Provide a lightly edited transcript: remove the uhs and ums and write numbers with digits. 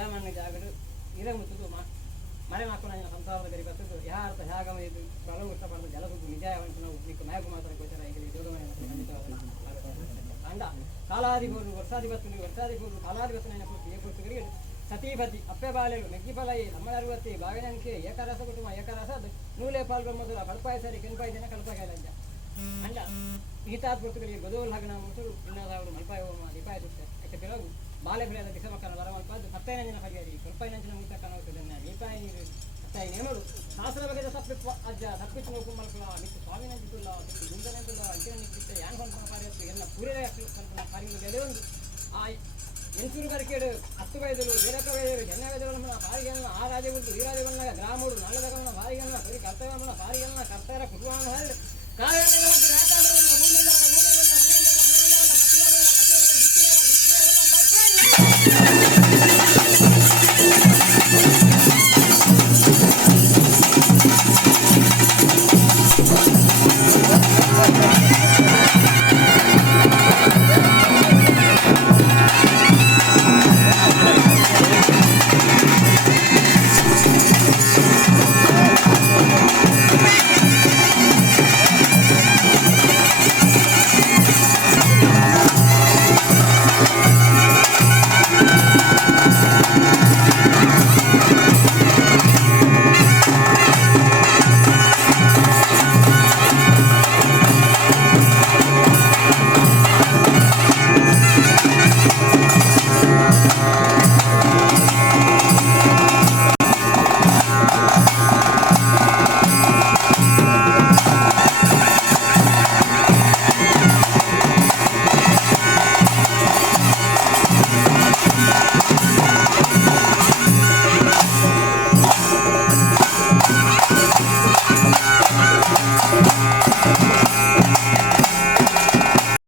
ಜಾಮನ್ನ ಜಾಗಡು ಇರೇ ಮುತ್ತದು ಮರೆ ಹಾಕೊಂಡು ಸಂಸಾರದ ಗರಿ ಬರ್ತದ್ದು ಯಾರ್ಥ ಹೇಗಮ ಇದು ಬಲವು ಇಷ್ಟಪಡ್ದು ಜಲಸುದ್ದು ನಿಜ ಅಂತ ನಾವು ನಿಕ್ಕ ನಾಯಕ ಮಾತ್ರ ಗೋಚರ ಈಗ ಯೋಗಮಯ ಅಂಡ ಕಾಲಾಧಿಪರು ವರ್ಷಾಧಿಪತ್ತು ಕಾಲಾಧಿಪತನ ಪೂರ್ತಿಗರಿಗೆ ಸತೀಪತಿ ಅಪ್ಪೆ ಬಾಳೆಲು ಮೆಗ್ಗಿಫಲೈ ನಮ್ಮರವತ್ತಿ ಬಾವಿನಂಕೆ ಏಕರಸ ಕುಟುಂಬ ಏಕರಸದ ನೂಲೆ ಪಾಲ್ ಬ್ರಹ್ಮಸುರ ಕಲ್ಪಾಯ ಸರಿ ಕೆಂಪಾಯ ದಿನ ಕಲ್ಪಗಾಯಲಂಜ ಅಂಡ ಈತಾತ್ ಪೂರ್ತಿಗರಿಗೆ ಗೊದೋಲ್ ಹಗನ ಮುಸುರು ಇನ್ನದಾವರು ಮಲ್ಪಾಯ ಹೋಮ ದೀಪಾಯ ದುಷ್ಟೆ ಯಾಕೆ ಕೆಲವು ಬಾಲೆ ಬೆಳೆದ ದಿಸಮಕ್ಕನ ಬರಮಲ್ಪಾದು ಹತ್ತೈನಂಜಿನ ಹರಿಯರಿ ಕಲ್ಪಾಯಿನಂಜಿನ ಮುತ್ತಕ್ಕನ ದೀಪಾಯ ನೀರು ಹತ್ತಾಯಿ ನೇಮಡು ಶಾಸ್ತ್ರ ಬಗೆದ ತಪ್ಪಿಪ್ಪ ಅಜ್ಜ ತಪ್ಪಿತ್ತು ನೋಕು ಮಲ್ಕಲ ಮಿತ್ತು ಸ್ವಾಮಿನಂಜಿಲ್ಲ ಮಿತ್ತು ಗುಂಡನಂಜಿಲ್ಲ ಅಂಚಿನ ನಿಕ್ಕಿತ್ತ ಯಾನ್ ಹೊಂದಿನ ಕಾರ್ಯತ್ತು ಎಲ್ಲ ಪೂರೇ ಕಲ್ಪನಾ ಕಾರ್ಯಗಳು ಬೆಲೆ ಒಂದು ಆ ಎಂಟೂರು ಬರಕೇಡು ಹತ್ತು ವೈದ್ಯರು ವೀರಕ ವೈದ್ಯರು ಜನ ವೈದ್ಯಗಳನ್ನ ಪಾರಿಗೆಲ್ಲ ಆ ರಾಜ್ಯಗಳು ಈ ರಾಜ್ಯಗಳನ್ನ ಗ್ರಾಮಗಳು ನಲ್ಲದಗಳನ್ನ ಪಾರಿಗೆಲ್ಲ ಬರೀ ಕರ್ತವ್ಯಗಳನ್ನ ಪಾರಿಗೆಲ್ಲ ಕರ್ತರ ಕುಟುಂಬ ಕಾವ್ಯ